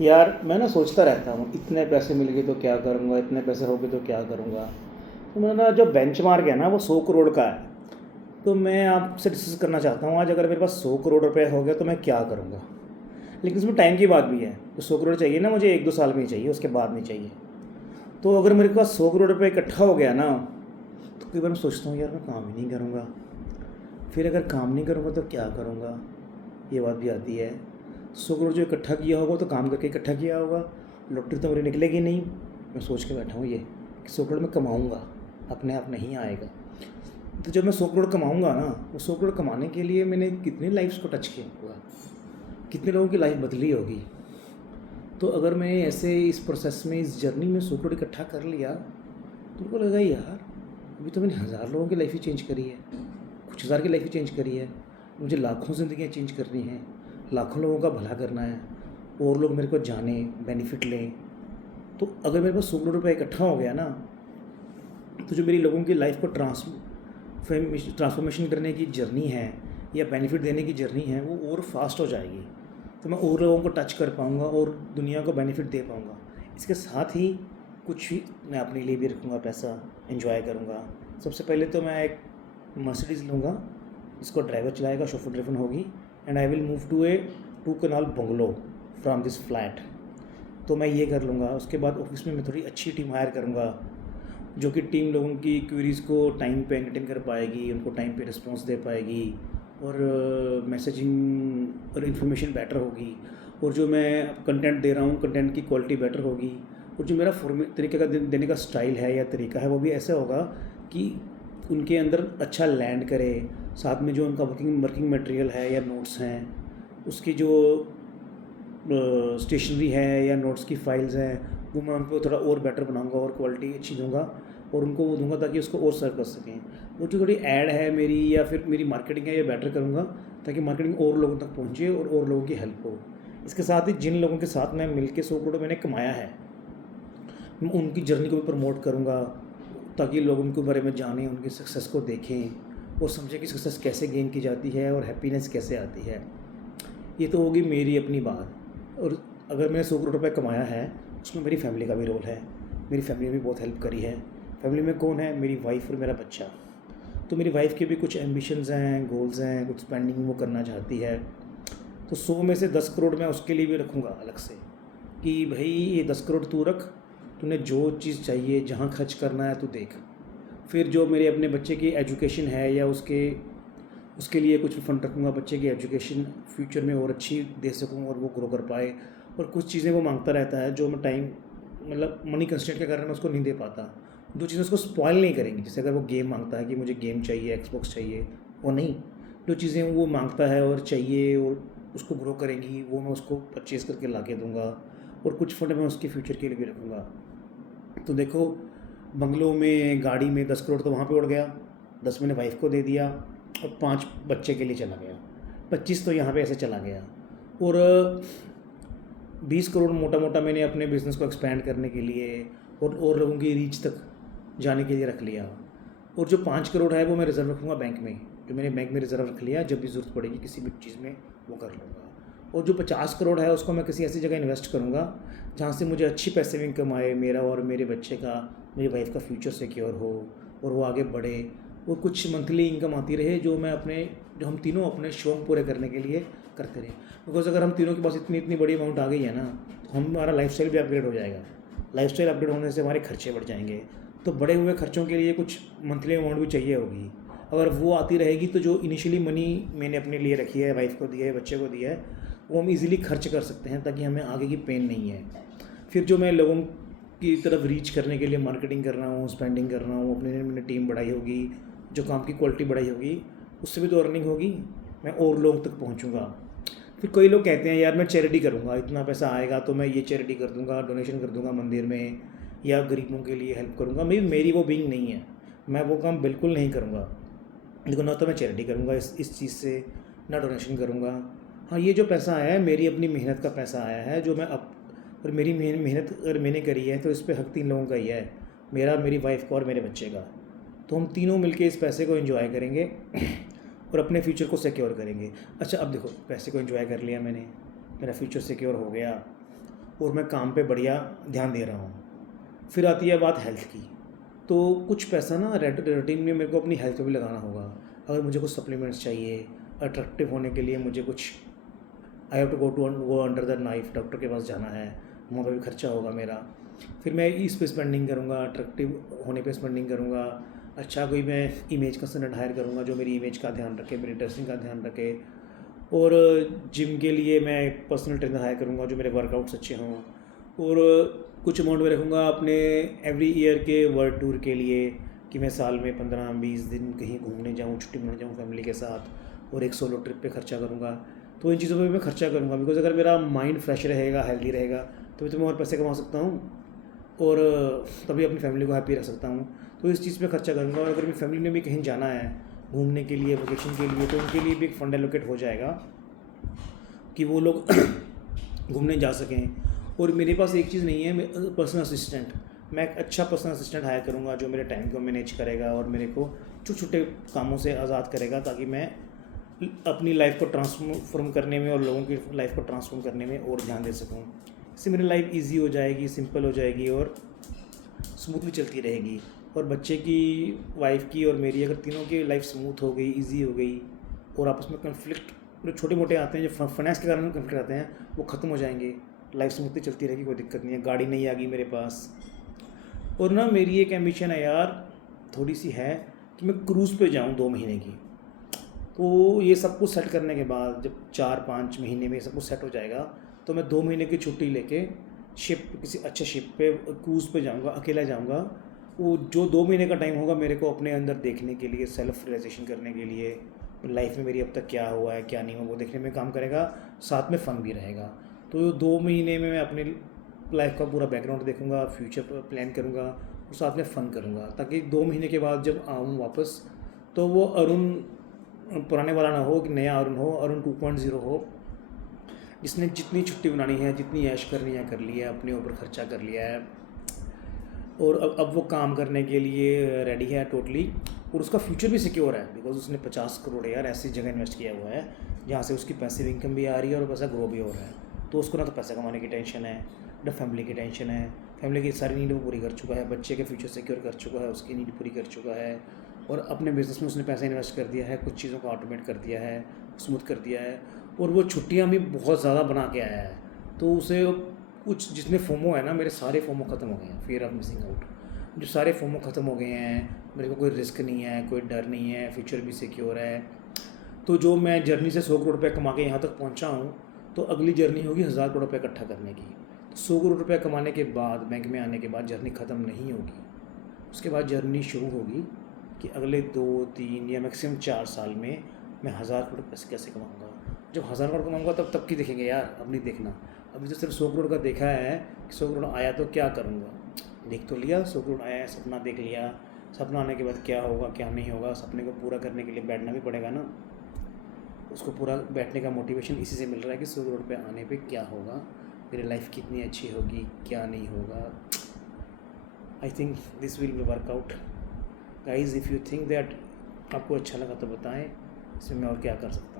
यार मैं ना सोचता रहता हूँ, इतने पैसे मिल गए तो क्या करूँगा, इतने पैसे हो गए तो क्या करूँगा। तो मेरा जो बेंचमार्क है ना वो 100 करोड़ का है। तो मैं आपसे डिस्कस करना चाहता हूँ आज, अगर मेरे पास 100 करोड़ रुपए हो गए तो मैं क्या करूँगा। लेकिन उसमें टाइम की बात भी है, तो 100 करोड़ चाहिए ना मुझे, 1-2 साल में ही चाहिए, उसके बाद नहीं चाहिए। तो अगर मेरे पास 100 करोड़ रुपये इकट्ठा हो गया ना, तो कई बार मैं सोचता हूँ यार मैं काम ही नहीं करूँगा। फिर अगर काम नहीं करूँगा तो क्या करूँगा, ये बात भी आती है। 100 करोड़ जो इकट्ठा किया होगा तो काम करके इकट्ठा किया होगा, लॉटरी तो मेरी निकलेगी नहीं। मैं सोच के बैठा हूँ ये कि 100 करोड़ मैं कमाऊँगा, अपने आप नहीं आएगा। तो जब मैं 100 करोड़ कमाऊँगा ना, वो 100 करोड़ कमाने के लिए मैंने कितनी लाइफ्स को टच किया होगा, कितने लोगों की लाइफ बदली होगी। तो अगर मैं ऐसे इस प्रोसेस में, इस जर्नी में 100 करोड़ इकट्ठा कर लिया, तो मेरे को लगा यार अभी तो मैंने हज़ार लोगों की लाइफ ही चेंज करी है, कुछ हज़ार की लाइफ ही चेंज करी है। मुझे लाखों ज़िंदगियाँ चेंज करनी हैं, लाखों लोगों का भला करना है, और लोग मेरे को जाने, बेनिफिट लें। तो अगर मेरे पास 100 करोड़ रुपये इकट्ठा हो गया ना, तो जो मेरी लोगों की लाइफ को ट्रांसफॉर्मेशन करने की जर्नी है या बेनिफिट देने की जर्नी है, वो और फास्ट हो जाएगी। तो मैं और लोगों को टच कर पाऊँगा और दुनिया को बेनिफिट दे पाऊँगा। इसके साथ ही कुछ ही मैं अपने लिए भी रखूँगा, पैसा एंजॉय करूँगा। सबसे पहले तो मैं एक मर्सिडीज़ लूँगा, जिसको ड्राइवर चलाएगा, शोफर ड्रिवन होगी। And I will move to a 2 kanal bungalow from this flat. तो मैं ये कर लूँगा। उसके बाद ऑफिस में मैं थोड़ी अच्छी टीम हायर करूँगा, जो कि टीम लोगों की क्वेरीज़ को टाइम पे एंटरटेन कर पाएगी, उनको टाइम पे रिस्पॉन्स दे पाएगी, और मैसेजिंग और इन्फॉर्मेशन बेटर होगी। और जो मैं कंटेंट दे रहा हूँ, कंटेंट की क्वालिटी बेटर होगी। और जो मेरा तरीके का देने का स्टाइल है या तरीका है, वो भी ऐसा होगा कि उनके अंदर अच्छा लैंड करे। साथ में जो उनका वर्किंग वर्किंग मटेरियल है या नोट्स हैं, उसकी जो स्टेशनरी है या नोट्स की फाइल्स हैं, वो मैं उनको थोड़ा और बेटर बनाऊंगा और क्वालिटी अच्छी दूंगा, और उनको वो दूंगा ताकि उसको और सर्व कर सकें। वो जो थोड़ी ऐड है मेरी या फिर मेरी मार्केटिंग है, ये बेटर करूँगा ताकि मार्केटिंग और लोगों तक पहुँचे और लोगों की हेल्प हो। इसके साथ ही जिन लोगों के साथ मैं मिलकर 100 करोड़ मैंने कमाया है, मैं उनकी जर्नी को भी प्रमोट करूँगा, ताकि लोग उनके बारे में जानें, उनकी सक्सेस को देखें और समझें कि सक्सेस कैसे गेन की जाती है और हैप्पीनेस कैसे आती है। ये तो होगी मेरी अपनी बात। और अगर मैंने 100 करोड़ रुपये कमाया है, उसमें मेरी फैमिली का भी रोल है। मेरी फैमिली ने भी बहुत हेल्प करी है। फैमिली में कौन है? मेरी वाइफ और मेरा बच्चा। तो मेरी वाइफ के भी कुछ एम्बिशंस हैं, गोल्स हैं, कुछ स्पेंडिंग वो करना चाहती है। तो 100 में से 10 करोड़ मैं उसके लिए भी रखूँगा अलग से, कि भाई ये 10 करोड़ तू रख, तूने जो चीज़ चाहिए जहाँ खर्च करना है तू देख। फिर जो मेरे अपने बच्चे की एजुकेशन है या उसके उसके लिए कुछ फंड रखूँगा, बच्चे की एजुकेशन फ्यूचर में और अच्छी दे सकूँ और वो ग्रो कर पाए। और कुछ चीज़ें वो मांगता रहता है जो मैं टाइम, मतलब मनी कंस्ट्रेंट के कारण मैं उसको नहीं दे पाता। जो चीज़ें उसको स्पॉइल नहीं करेंगी, जैसे अगर वो गेम मांगता है कि मुझे गेम चाहिए, एक्सबॉक्स चाहिए, वो नहीं। जो चीज़ें वो मांगता है और चाहिए और उसको ग्रो करेंगी, वो मैं उसको परचेज़ करके ला के दूँगा। और कुछ फंड मैं उसके फ्यूचर के लिए भी रखूँगा। तो देखो, बंगलों में, गाड़ी में 10 करोड़ तो वहाँ पे उड़ गया, 10 मैंने वाइफ को दे दिया, और 5 बच्चे के लिए चला गया, 25 तो यहाँ पे ऐसे चला गया। और 20 करोड़ मोटा मोटा मैंने अपने बिज़नेस को एक्सपेंड करने के लिए और लोगों की रीच तक जाने के लिए रख लिया। और जो 5 करोड़ है वो मैं रिज़र्व रखूँगा बैंक में, जो मैंने बैंक में रिज़र्व रख लिया, जब भी ज़रूरत पड़ेगी किसी भी चीज़ में वो कर लूँगा। और जो 50 करोड़ है उसको मैं किसी ऐसी जगह इन्वेस्ट करूँगा जहाँ से मुझे अच्छी पैसे भी इनकम आए, मेरा और मेरे बच्चे का, मेरी वाइफ का फ्यूचर सिक्योर हो और वो आगे बढ़े, और कुछ मंथली इनकम आती रहे, जो मैं अपने, जो हम तीनों अपने शौक पूरे करने के लिए करते रहे। बिकॉज अगर हम तीनों के पास इतनी इतनी बड़ी अमाउंट आ गई है ना, तो हमारा लाइफस्टाइल भी अपग्रेड हो जाएगा। लाइफस्टाइल अपग्रेड होने से हमारे खर्चे बढ़ जाएंगे। तो बढ़े हुए खर्चों के लिए कुछ मंथली अमाउंट भी चाहिए होगी। अगर वो आती रहेगी तो जो इनिशियली मनी मैंने अपने लिए रखी है, वाइफ को दिया है, बच्चे को दिया है, वो हम इजीली खर्च कर सकते हैं, ताकि हमें आगे की पेन नहीं है। फिर जो मैं लोगों की तरफ रीच करने के लिए मार्केटिंग कर रहा हूँ, स्पेंडिंग कर रहा हूँ, अपने मैंने टीम बढ़ाई होगी, जो काम की क्वालिटी बढ़ाई होगी, उससे भी तो अर्निंग होगी, मैं और लोग तक पहुँचूँगा। फिर कई लोग कहते हैं यार मैं चैरिटी करूँगा, इतना पैसा आएगा तो मैं ये चैरिटी कर दूँगा, डोनेशन कर दूँगा मंदिर में, या गरीबों के लिए हेल्प करूँगा। मेरी वो बिंग नहीं है, मैं वो काम बिल्कुल नहीं करूँगा। देखो, ना तो मैं चैरिटी करूँगा इस चीज़ से, ना डोनेशन करूँगा। हाँ, ये जो पैसा आया है मेरी अपनी मेहनत का पैसा आया है, जो मैं अब, और मेरी मेहनत अगर मैंने करी है तो इस पे हक 3 लोगों का ही है, मेरा, मेरी वाइफ का और मेरे बच्चे का। तो हम तीनों मिलके इस पैसे को एंजॉय करेंगे और अपने फ्यूचर को सिक्योर करेंगे। अच्छा, अब देखो, पैसे को एंजॉय कर लिया मैंने, मेरा फ्यूचर सिक्योर हो गया, और मैं काम पे बढ़िया ध्यान दे रहा हूँ। फिर आती है बात हेल्थ की। तो कुछ पैसा ना रूटीन में मेरे को अपनी हेल्थ पे भी लगाना होगा। अगर मुझे कुछ सप्लीमेंट्स चाहिए, अट्रैक्टिव होने के लिए मुझे कुछ, I have to go under the knife, doctor के पास जाना है, वहाँ पे भी खर्चा होगा मेरा। फिर मैं इस पे स्पेंडिंग करूँगा, अट्रैक्टिव होने पे स्पेंडिंग करूँगा। अच्छा कोई मैं इमेज कंसल्टेंट हायर करूँगा जो मेरी इमेज का ध्यान रखे, मेरी ड्रेसिंग का ध्यान रखे। और जिम के लिए मैं एक पर्सनल ट्रेनर हायर करूँगा जो मेरे वर्कआउट्स अच्छे हों। और कुछ अमाउंट में रखूँगा अपने एवरी ईयर के वर्ल्ड टूर के लिए, कि मैं साल में 15-20 दिन कहीं घूमने जाऊँ, छुट्टी मनाने जाऊँ फैमिली के साथ, और एक सोलो ट्रिप पे खर्चा करूँगा। तो इन चीज़ों पे मैं खर्चा करूँगा, बिकॉज अगर मेरा माइंड फ्रेश रहेगा, हेल्दी रहेगा, तो मैं और पैसे कमा सकता हूँ और तभी अपनी फैमिली को हैप्पी रख सकता हूँ। तो इस चीज़ पे खर्चा करूँगा। और अगर मेरी फैमिली ने भी कहीं जाना है घूमने के लिए, वेकेशन के लिए, तो उनके लिए भी एक फंड एलोकेट हो जाएगा कि वो लोग घूमने जा सकें। और मेरे पास एक चीज़ नहीं है, पर्सनल असिस्टेंट। मैं एक अच्छा पर्सनल असिस्टेंट हायर करूँगा जो मेरे टाइम को मैनेज करेगा और मेरे को छोटे छोटे कामों से आज़ाद करेगा, ताकि मैं अपनी लाइफ को ट्रांसफॉर्म करने में और लोगों की लाइफ को ट्रांसफॉर्म करने में और ध्यान दे सकूँ। इससे मेरी लाइफ ईजी हो जाएगी, सिंपल हो जाएगी और स्मूथली चलती रहेगी। और बच्चे की, वाइफ की और मेरी, अगर तीनों की लाइफ स्मूथ हो गई, ईजी हो गई, और आपस में कन्फ्लिक्ट जो छोटे मोटे आते हैं, जो फाइनेंस के कारण कन्फ्लिक्ट आते हैं, वो ख़त्म हो जाएंगे। लाइफ स्मूथली चलती रहेगी, कोई दिक्कत नहीं है। गाड़ी नहीं आ गई मेरे पास। और ना मेरी एक एम्बिशन है यार, थोड़ी सी है, कि मैं क्रूज़ पे जाऊँ 2 महीने की। तो ये सब कुछ सेट करने के बाद जब 4-5 महीने में सब कुछ सेट हो जाएगा, तो मैं 2 महीने की छुट्टी लेके शिप, किसी अच्छे शिप पे क्रूज़ पे जाऊँगा, अकेला जाऊँगा। वो जो 2 महीने का टाइम होगा मेरे को अपने अंदर देखने के लिए, सेल्फ रियलाइजेशन करने के लिए, लाइफ में मेरी अब तक क्या हुआ है क्या नहीं हुआ वो देखने में काम करेगा, साथ में फ़न भी रहेगा। तो 2 महीने में मैं अपनी लाइफ का पूरा बैकग्राउंड देखूँगा, फ्यूचर प्लान करूँगा और साथ में फ़न करूँगा, ताकि 2 महीने के बाद जब आऊँ वापस, तो वो अरुण पुराने वाला ना हो, कि नया अरुण हो, अरुण 2.0 हो, जिसने जितनी छुट्टी बनानी है, जितनी ऐश करनी है कर लिया है, अपने ऊपर खर्चा कर लिया है, और अब वो काम करने के लिए रेडी है टोटली। और उसका फ्यूचर भी सिक्योर है, बिकॉज उसने 50 करोड़ यार ऐसी जगह इन्वेस्ट किया हुआ है जहाँ से उसकी पैसिव इनकम भी आ रही है और पैसा ग्रो भी हो रहा है। तो उसको ना तो पैसा कमाने की टेंशन है, ना फैमिली की टेंशन है। फैमिली की सारी नीड वो पूरी कर चुका है, बच्चे के फ्यूचर सिक्योर कर चुका है, उसकी नीड पूरी कर चुका है, और अपने बिजनेस में उसने पैसा इन्वेस्ट कर दिया है, कुछ चीज़ों को ऑटोमेट कर दिया है, स्मूथ कर दिया है, और वो छुट्टियाँ भी बहुत ज़्यादा बना के आया है। तो उसे कुछ, जितने फोमो है ना, मेरे सारे फोमो ख़त्म हो गए हैं, फियर ऑफ मिसिंग आउट, जो सारे फोमो ख़त्म हो गए हैं। मेरे को कोई रिस्क नहीं है, कोई डर नहीं है, फ्यूचर भी सिक्योर है। तो जो मैं जर्नी से 100 करोड़ रुपये कमा के यहाँ तक पहुँचा हूँ, तो अगली जर्नी होगी 1000 करोड़ रुपये इकट्ठा करने की। तो 100 करोड़ रुपये कमाने के बाद, बैंक में आने के बाद जर्नी ख़त्म नहीं होगी। उसके बाद जर्नी शुरू होगी कि अगले 2-3 या मैक्सिमम 4 साल में मैं 1000 करोड़ पैसे कैसे कमाऊँगा। जब 1000 करोड़ कमाऊँगा तब की देखेंगे यार, अब नहीं देखना। अभी तो सिर्फ 100 करोड़ का देखा है कि 100 करोड़ आया तो क्या करूँगा। देख तो लिया, 100 करोड़ आया है, सपना देख लिया। सपना आने के बाद क्या होगा क्या नहीं होगा, सपने को पूरा करने के लिए बैठना भी पड़ेगा ना। उसको पूरा बैठने का मोटिवेशन इसी से मिल रहा है कि 100 करोड़ पे आने पे क्या होगा, मेरी लाइफ कितनी अच्छी होगी, क्या नहीं होगा। I think this will be workout guys. If you think that आपको अच्छा लगा तो बताएं, इसमें मैं और क्या कर सकता हूँ।